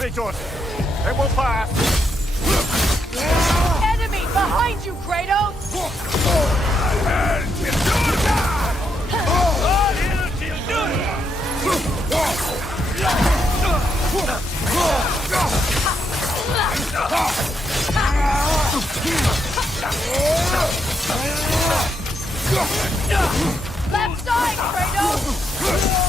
Kratos! It will pass! Enemy behind you, Kratos! Left side, Kratos!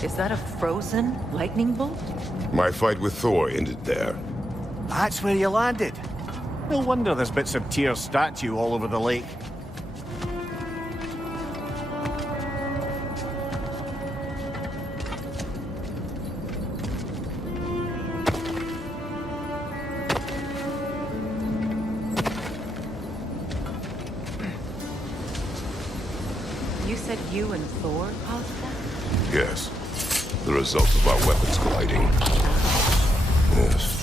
Is that a frozen lightning bolt? My fight with Thor ended there. That's where you landed. No wonder there's bits of Tyr's statue all over the lake. You said you and Thor caused that? Yes. The result of our weapons colliding. Yes.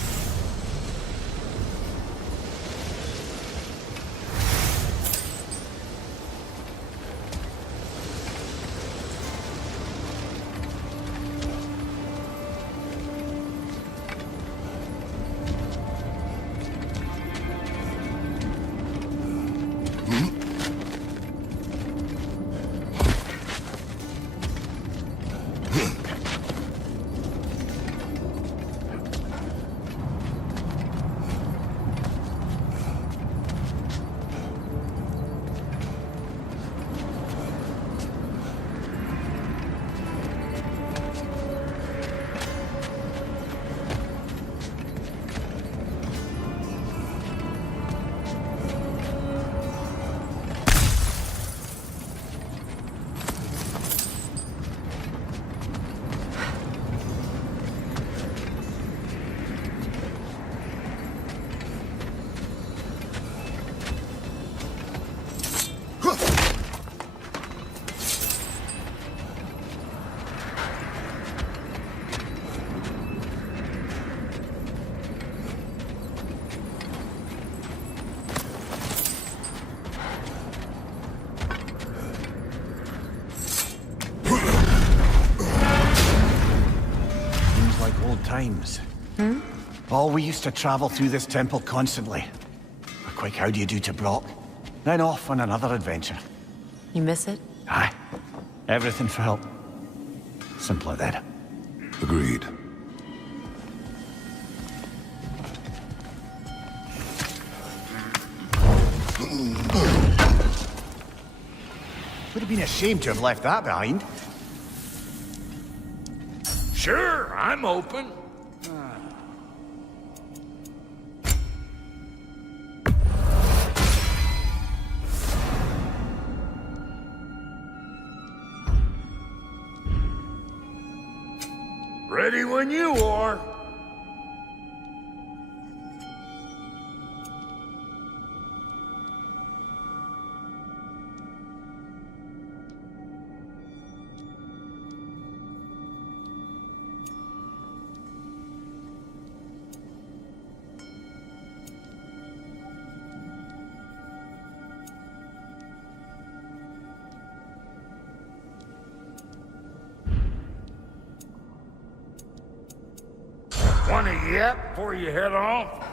Times. Oh, we used to travel through this temple constantly. A quick how do you do to Brock, then off on another adventure. You miss it? Aye. Everything for help. Simple like that. Agreed. Would have been a shame to have left that behind. Sure, I'm open. Ready when you are. Want a yap before you head off?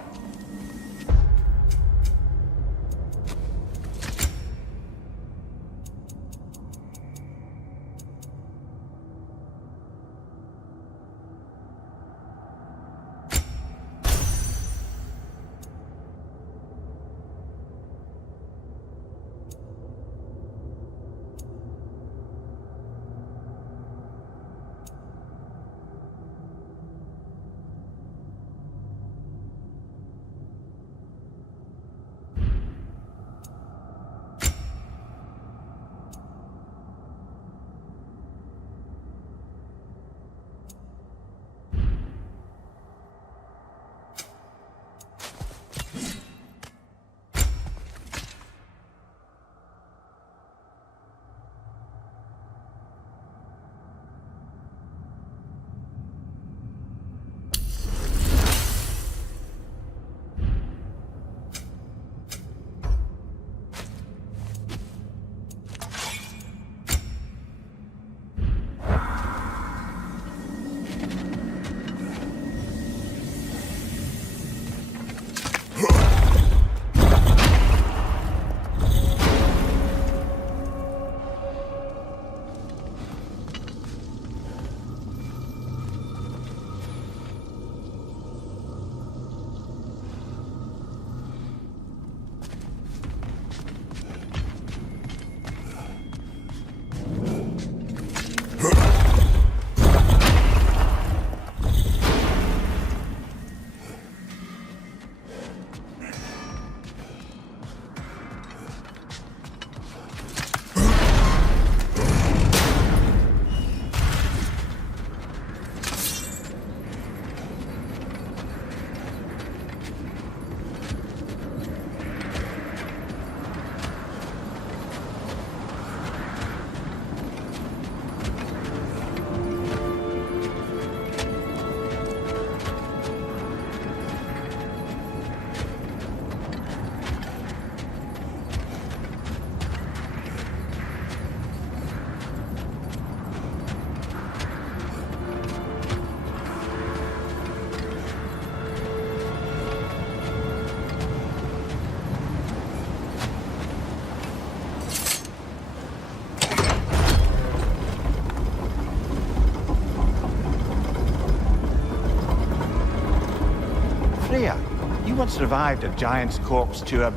Freya, you once revived a giant's corpse to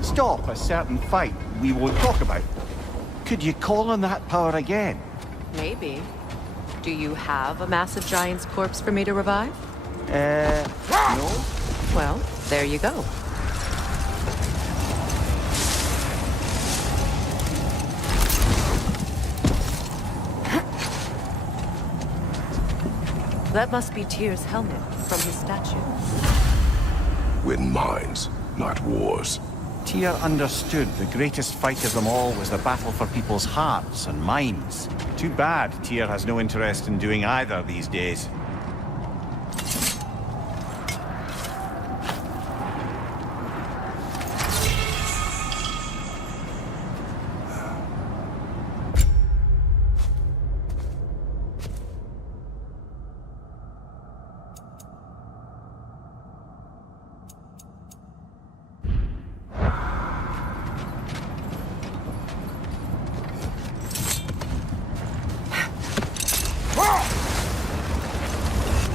stop a certain fight we won't talk about. Could you call on that power again? Maybe. Do you have a massive giant's corpse for me to revive? No. Well, there you go. That must be Tyr's helmet from his statue. Win minds, not wars. Tyr understood the greatest fight of them all was the battle for people's hearts and minds. Too bad Tyr has no interest in doing either these days.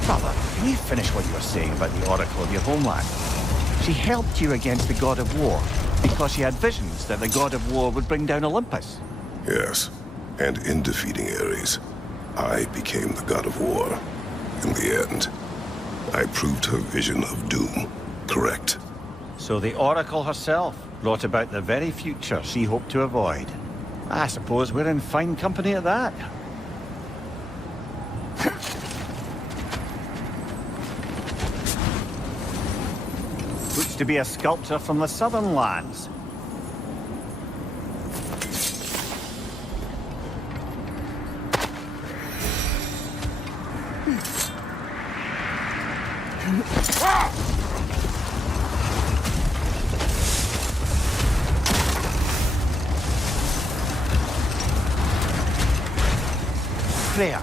Father, can you finish what you were saying about the Oracle of your homeland? She helped you against the God of War because she had visions that the God of War would bring down Olympus. Yes, and in defeating Ares, I became the God of War. In the end, I proved her vision of doom correct. So the Oracle herself brought about the very future she hoped to avoid. I suppose we're in fine company at that. Looks to be a sculptor from the southern lands. Freya,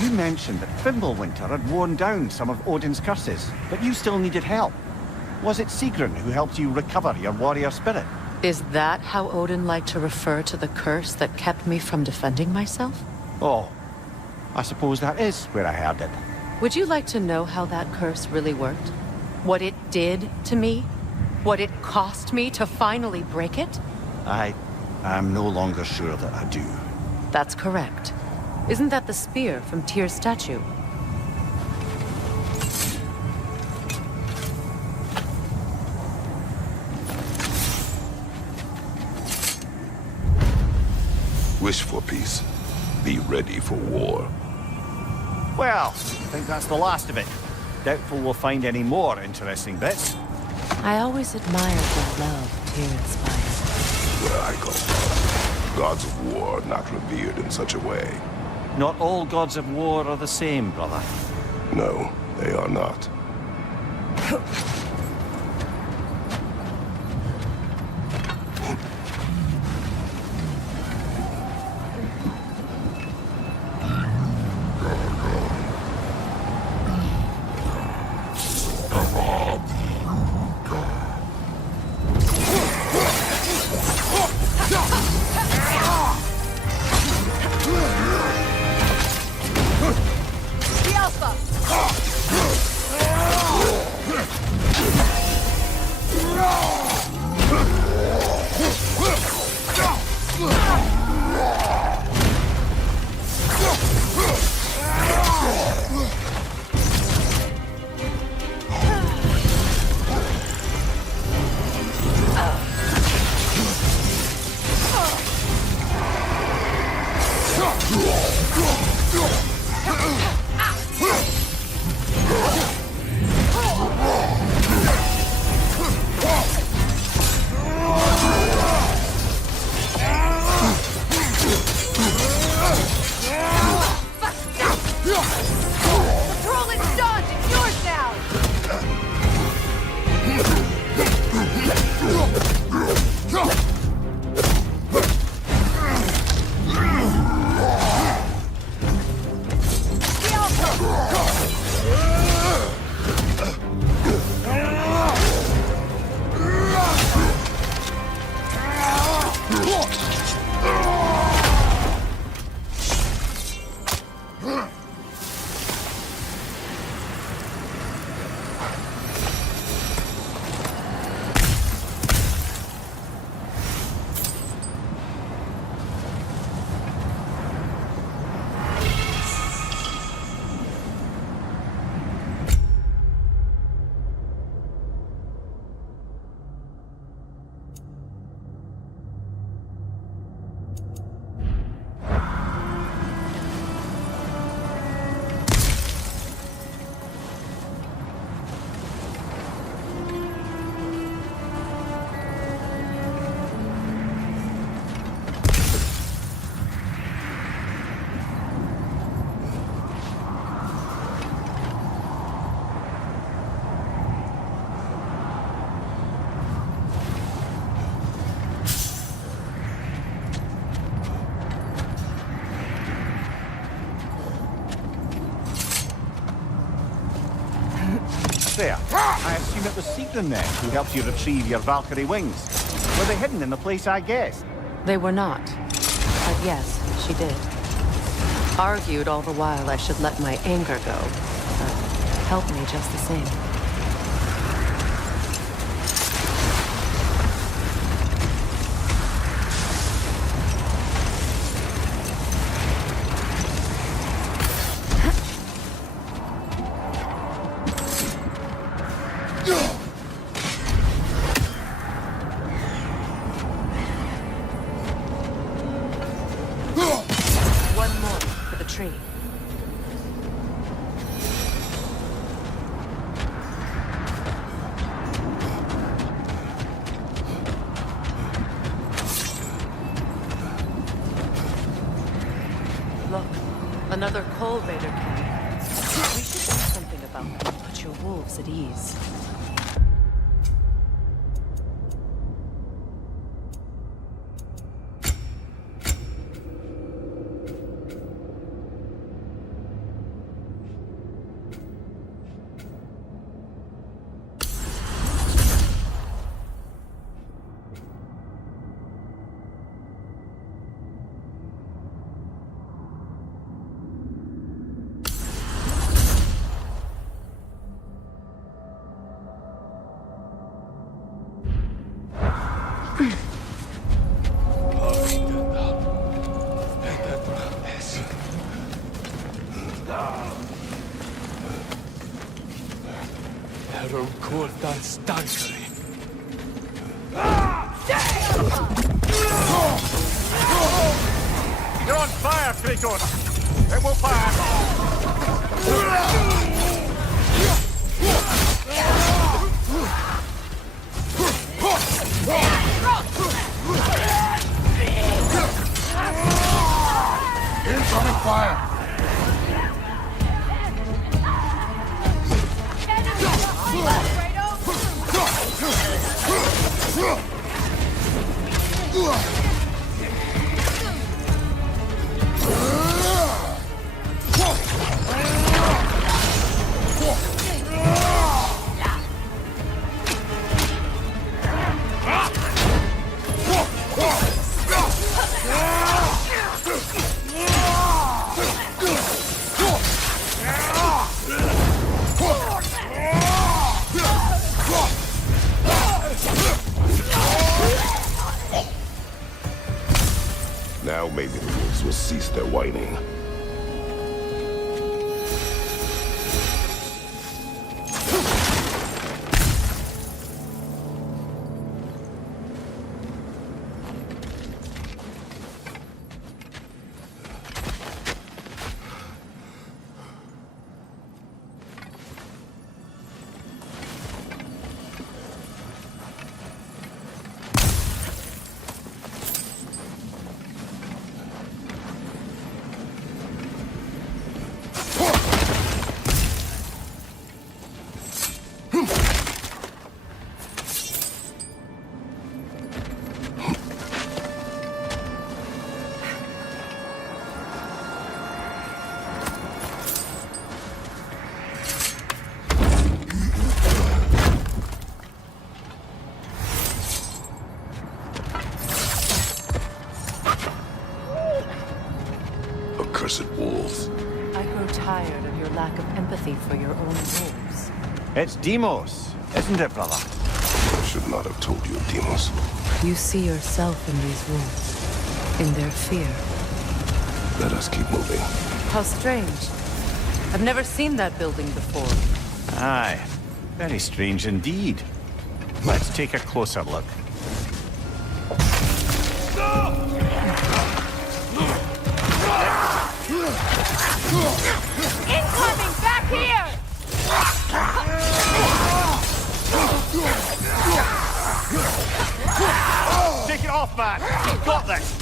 You mentioned that Fimbulwinter had worn down some of Odin's curses, but you still needed help. Was it Sigrun who helped you recover your warrior spirit? Is that how Odin liked to refer to the curse that kept me from defending myself? Oh, I suppose that is where I heard it. Would you like to know how that curse really worked? What it did to me? What it cost me to finally break it? I'm no longer sure that I do. That's correct. Isn't that the spear from Tyr's statue? Wish for peace. Be ready for war. Well, I think that's the last of it. Doubtful we'll find any more interesting bits. I always admired the love Tyr inspired. Where I come from, gods of war are not revered in such a way. Not all gods of war are the same, brother. No, they are not. The Alpha! Patrol is done! It's yours now! The Alpha! There. I assume it was Sigrun then who helped you retrieve your Valkyrie wings. Were they hidden in the place I guessed? They were not. But yes, she did. Argued all the while I should let my anger go, but helped me just the same. One more for the tree. Look, another Coal Raider camp. We should do something about them. Put your wolves at ease. korta starkare. You're on fire, Kratos! It will pass! Incoming fire! Now maybe the wolves will cease their whining. Accursed wolves. I grow tired of your lack of empathy for your own wolves. It's Deimos, isn't it, brother? I should not have told you, Deimos. You see yourself in these wolves, in their fear. Let us keep moving. How strange. I've never seen that building before. Aye, very strange indeed. Let's take a closer look. Incoming! Back here! Take it off, man! You've got this!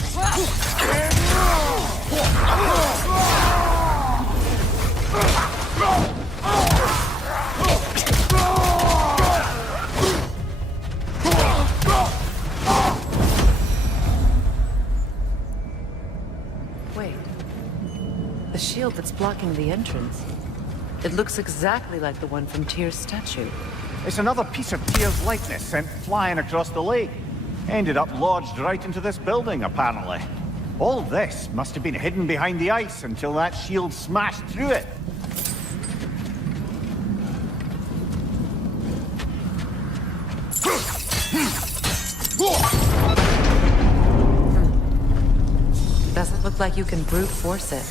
Wait. The shield that's blocking the entrance. It looks exactly like the one from Tyr's statue. It's another piece of Tyr's likeness sent flying across the lake. Ended up lodged right into this building, apparently. All this must have been hidden behind the ice until that shield smashed through it. Doesn't look like you can brute force it.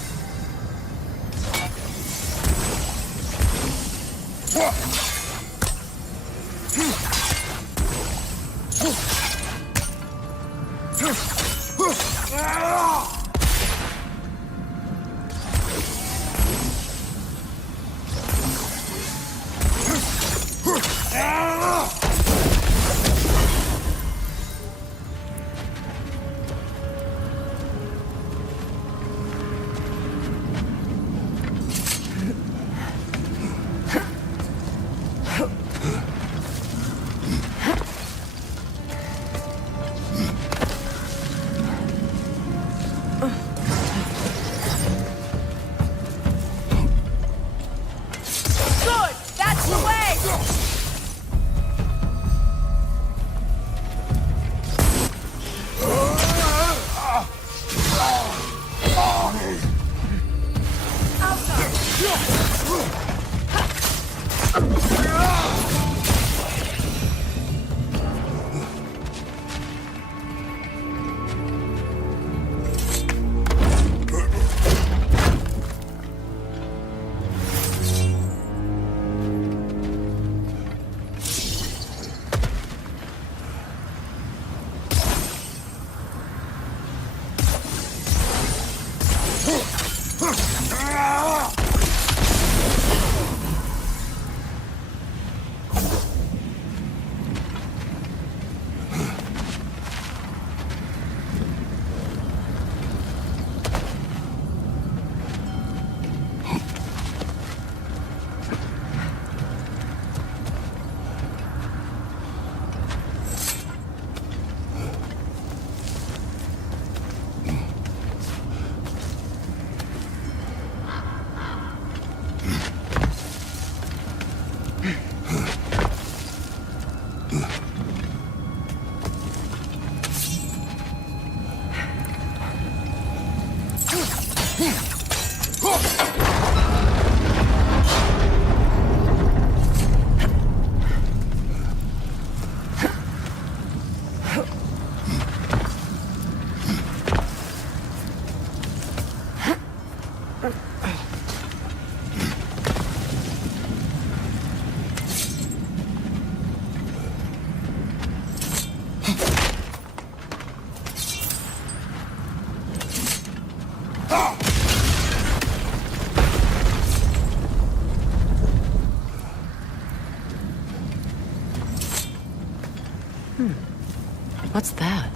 What's that?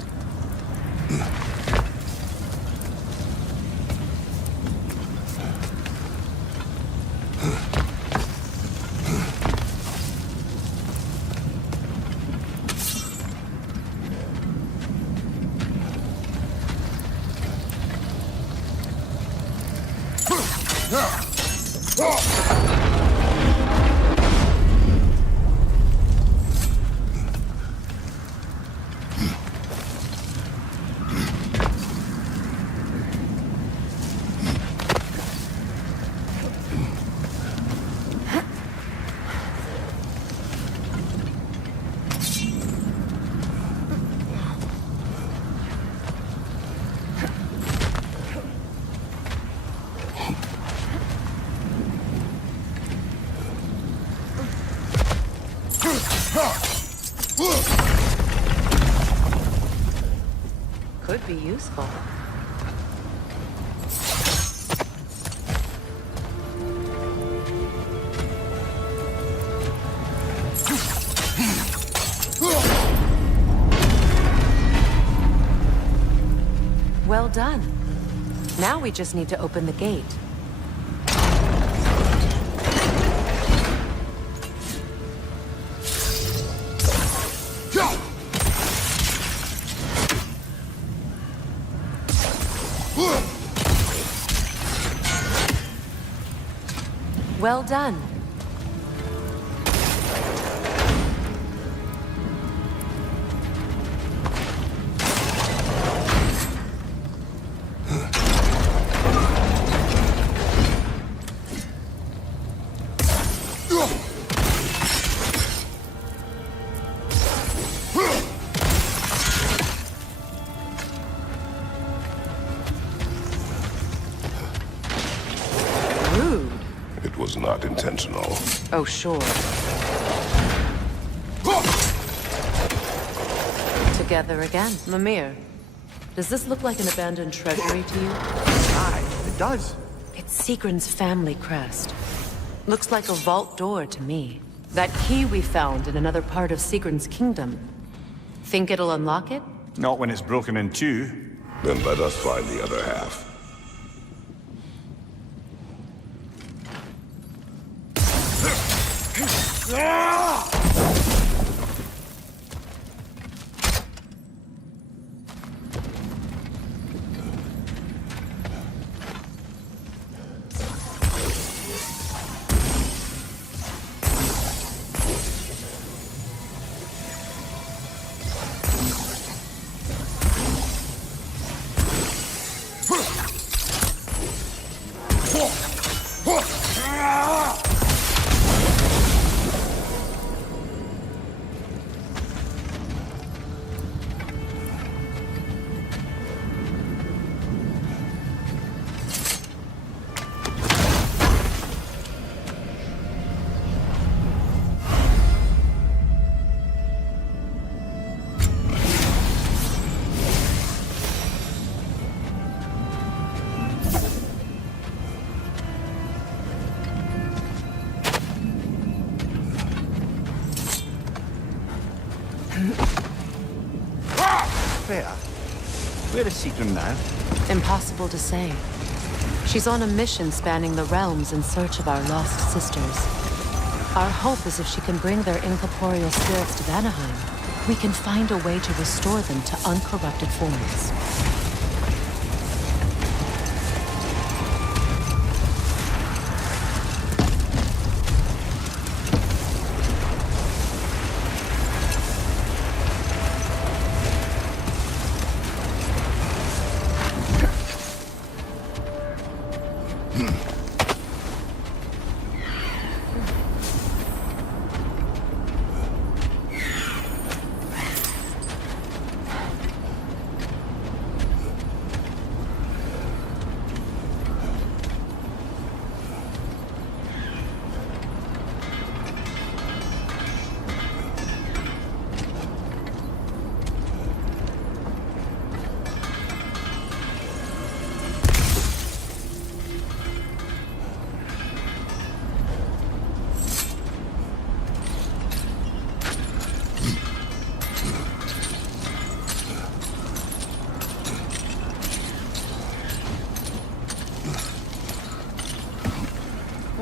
Could be useful. Well done. Now we just need to open the gate. Well done. Not intentional. Oh, sure. Together again. Mimir, does this look like an abandoned treasury to you? Aye, it does. It's Sigrun's family crest. Looks like a vault door to me. That key we found in another part of Sigrun's kingdom. Think it'll unlock it? Not when it's broken in two. Then let us find the other half. Where is Sigrun now? Impossible to say. She's on a mission spanning the realms in search of our lost sisters. Our hope is if she can bring their incorporeal spirits to Vanaheim, we can find a way to restore them to uncorrupted forms.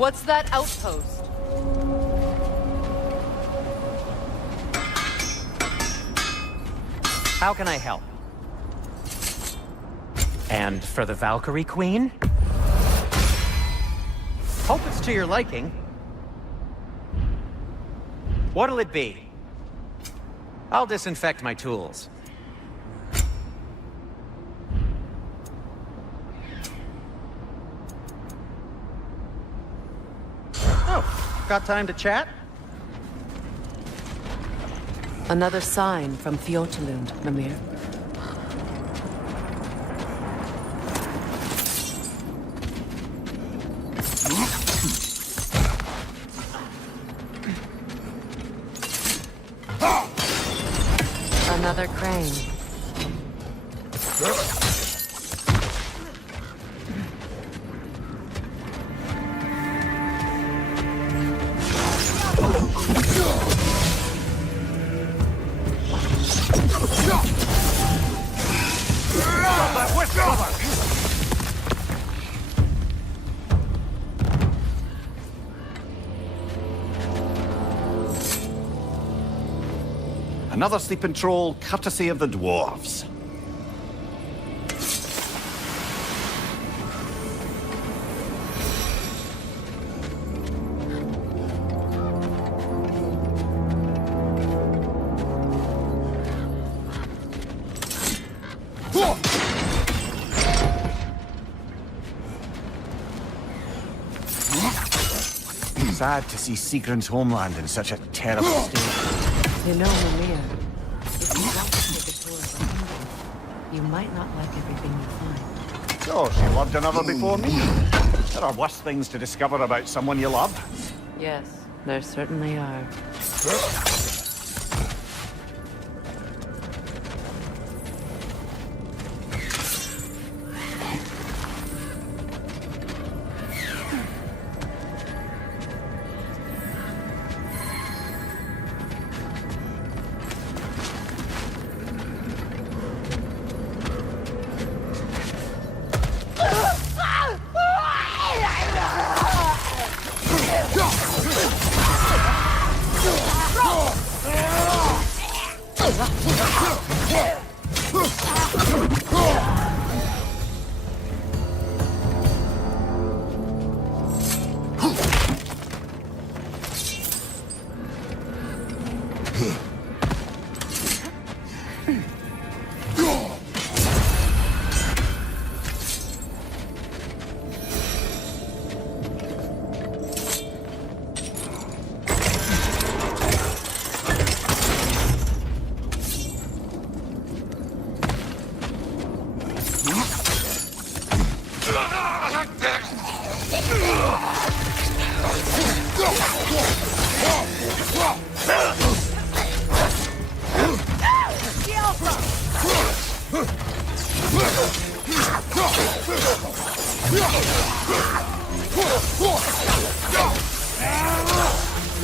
What's that outpost? How can I help? And for the Valkyrie Queen? Hope it's to your liking. What'll it be? I'll disinfect my tools. Oh, got time to chat? Another sign from Fjotilund, Mimir. Another crane. Another sleeping troll, courtesy of the dwarves. Sad to see Sigrun's homeland in such a terrible state. You know, Mimir, if you want to take a tour of the kingdom, you might not like everything you find. So, she loved another before me. There are worse things to discover about someone you love. Yes, there certainly are.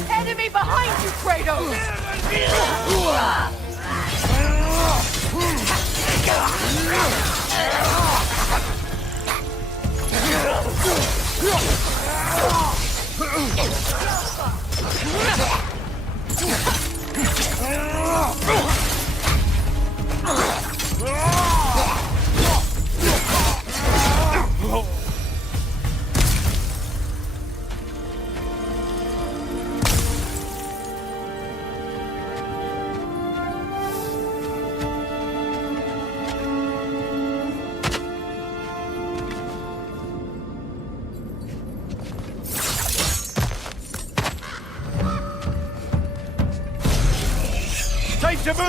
Enemy behind you, Kratos! Time to move!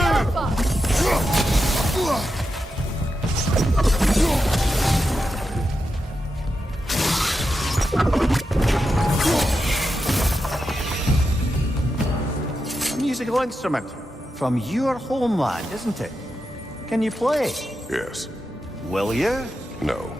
A musical instrument from your homeland, isn't it? Can you play? Yes. Will you? No.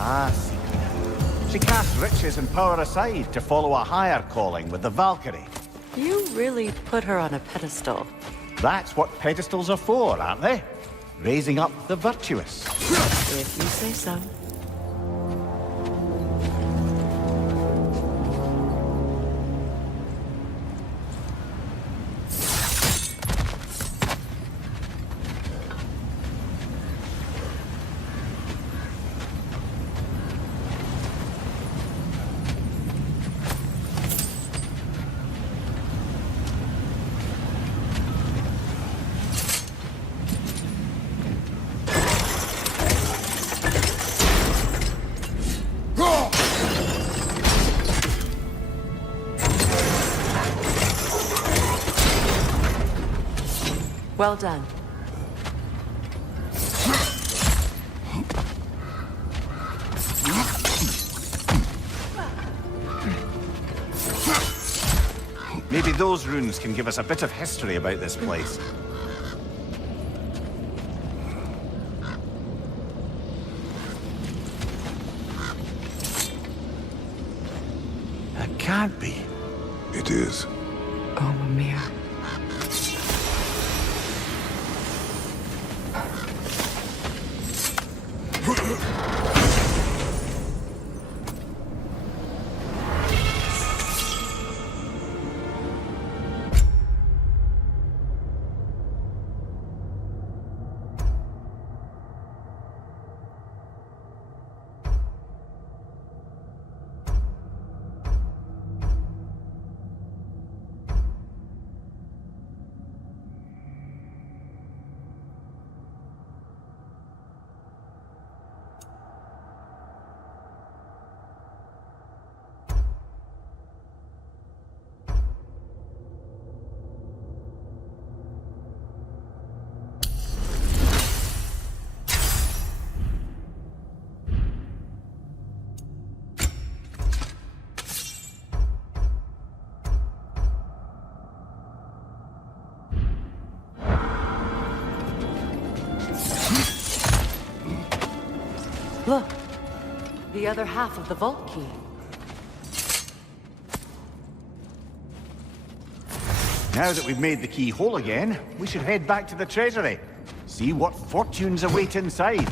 Ah, Sigrid. She cast riches and power aside to follow a higher calling with the Valkyrie. You really put her on a pedestal. That's what pedestals are for, aren't they? Raising up the virtuous. If you say so. Well done. Maybe those runes can give us a bit of history about this place. That can't be. It is. Oh, Mimir. Look, the other half of the vault key. Now that we've made the key whole again, we should head back to the treasury. See what fortunes await inside.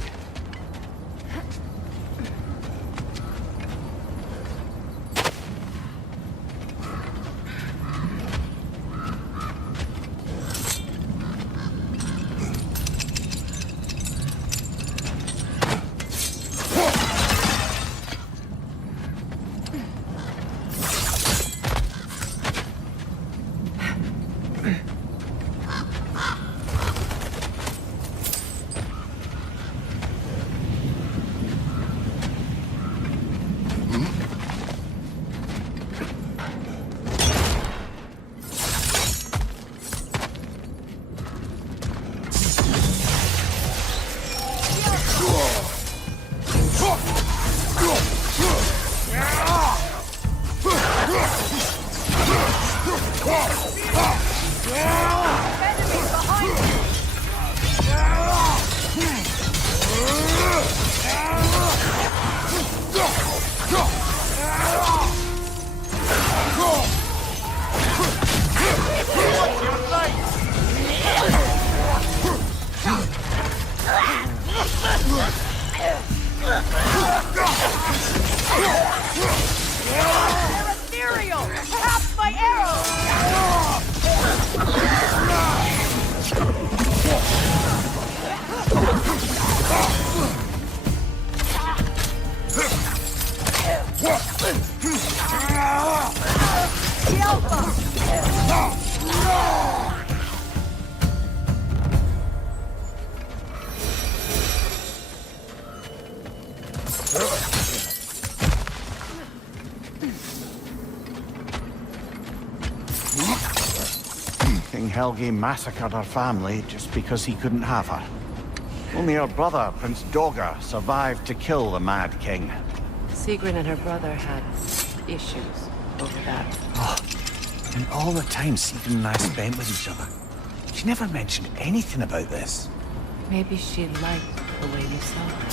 They're ethereal! Half my King Helgi massacred her family just because he couldn't have her. Only her brother, Prince Dogger, survived to kill the Mad King. Sigrid and her brother had issues over that. And all the time Sigrun and I spent with each other. She never mentioned anything about this. Maybe she liked the way you saw her.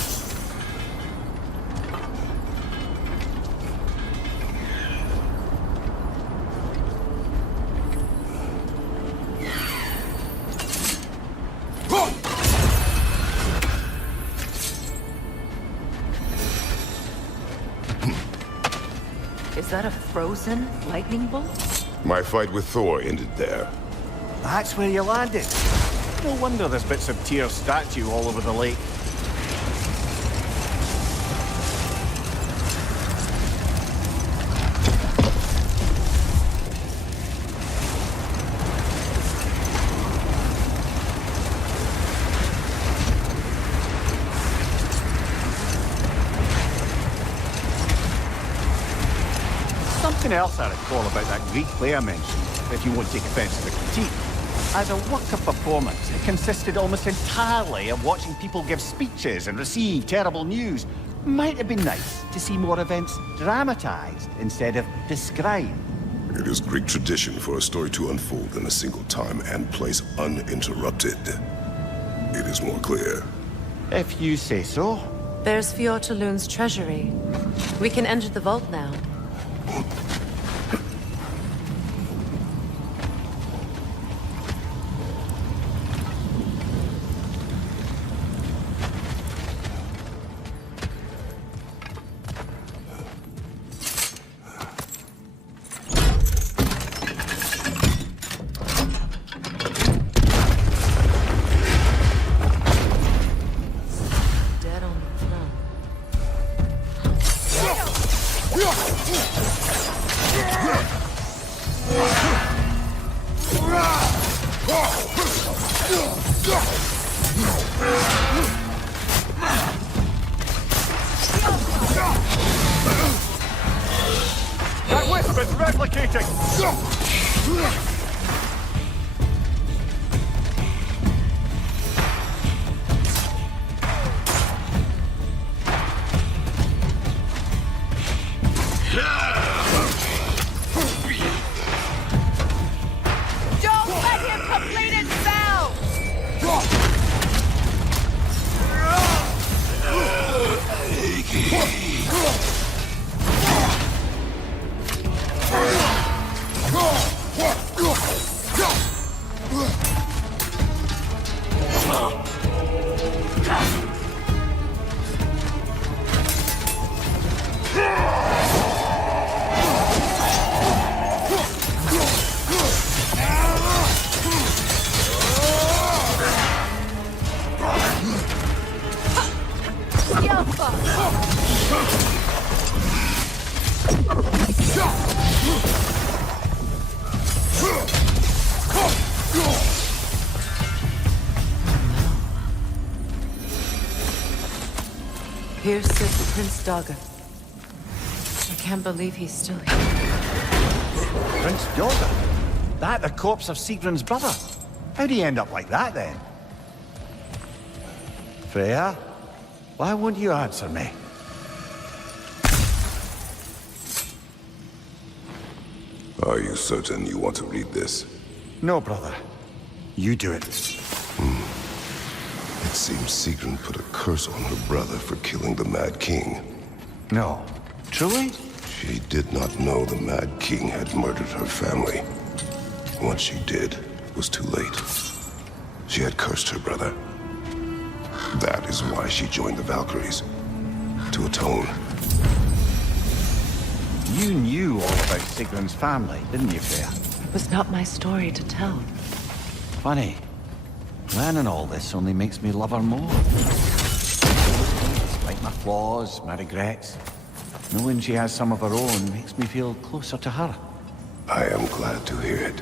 Is that a frozen lightning bolt? My fight with Thor ended there. That's where you landed. No wonder there's bits of Tyr's statue all over the lake. Something else I recall about that Greek play I mentioned, if you won't take offence to the critique. As a work of performance, it consisted almost entirely of watching people give speeches and receive terrible news. Might have been nice to see more events dramatized instead of described. It is Greek tradition for a story to unfold in a single time and place uninterrupted. It is more clear. If you say so. There's Fjortulun's treasury. We can enter the vault now. That wisp is replicating! Don't let him complete his spell! Here sits Prince Dagger. I can't believe he's still here. Prince Dagger? That the corpse of Sigrun's brother? How'd he end up like that, then? Freya? Why won't you answer me? Are you certain you want to read this? No, brother. You do it. It seems Sigrun put a curse on her brother for killing the Mad King. No. Truly? She did not know the Mad King had murdered her family. Once she did, it was too late. She had cursed her brother. That is why she joined the Valkyries. To atone. You knew all about Sigrun's family, didn't you, Freya? It was not my story to tell. Funny. Learning all this only makes me love her more. Despite my flaws, my regrets, knowing she has some of her own makes me feel closer to her. I am glad to hear it.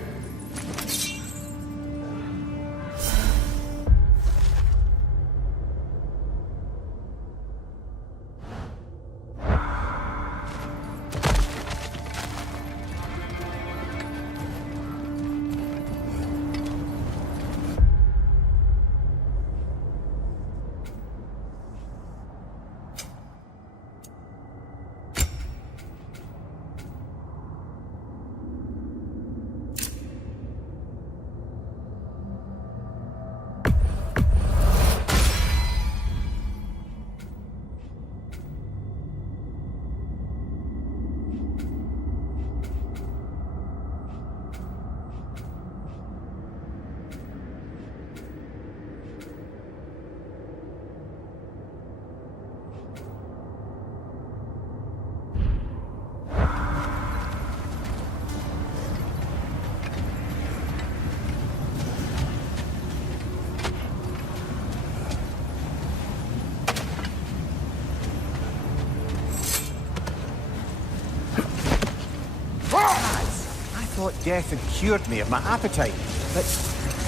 death had cured me of my appetite. But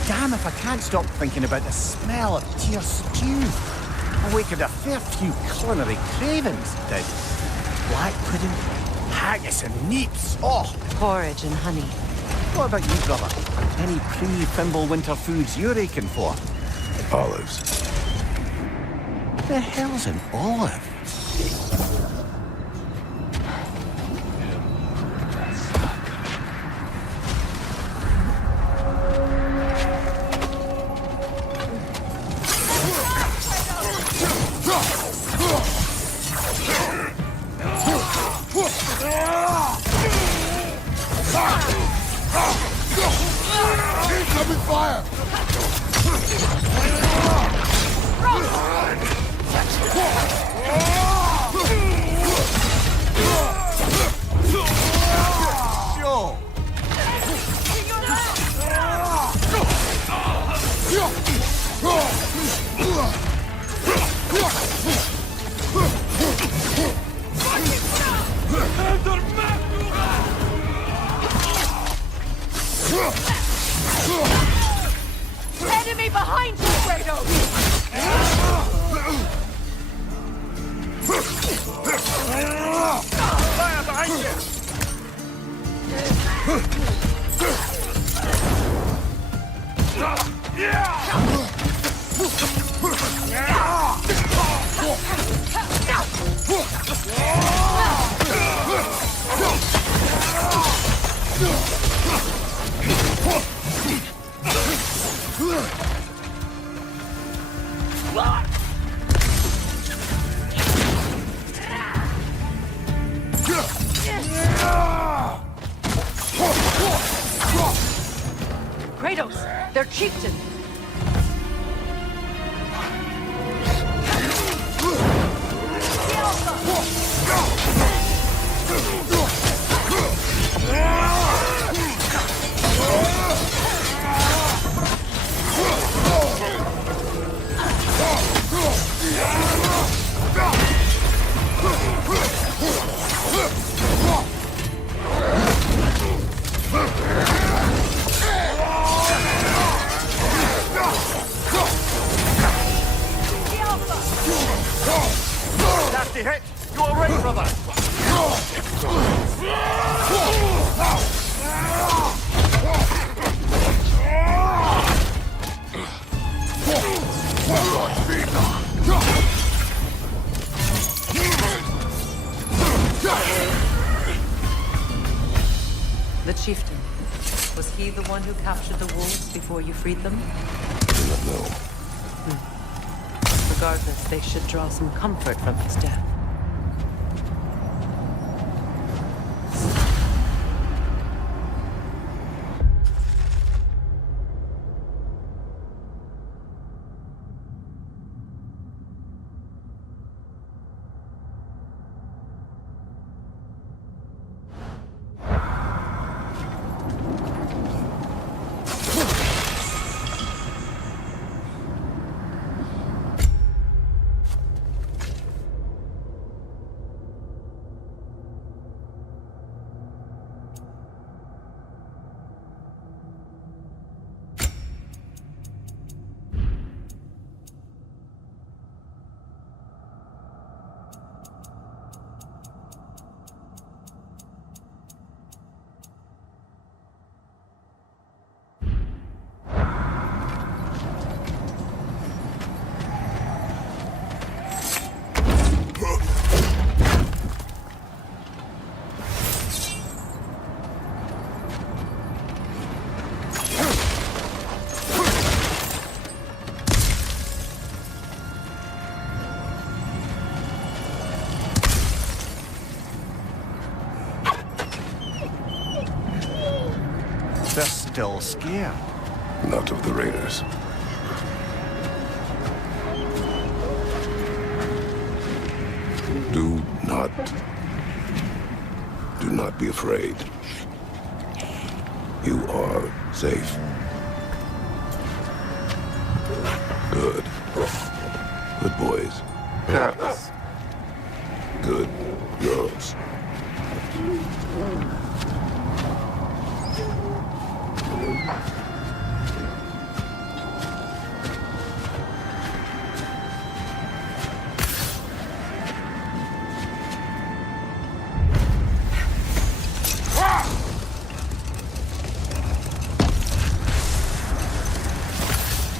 damn if I can't stop thinking about the smell of Tyr stew. Awakened a fair few culinary cravings, it did. Black pudding, haggis and neeps. Oh! Porridge and honey. What about you, brother? Any pre-Fimble winter foods you're aching for? Olives. The hell's an olive? Incoming fire! Enemy behind you, Kratos! Fire behind you! Kratos, their chieftain! Nasty hit! You alright, brother? The chieftain. Was he the one who captured the wolves before you freed them? I do not know. Regardless, they should draw some comfort from his death. They're still scared. Not of the raiders. Do not be afraid. You are safe. Good. Good boys. Yes. Good girls. home.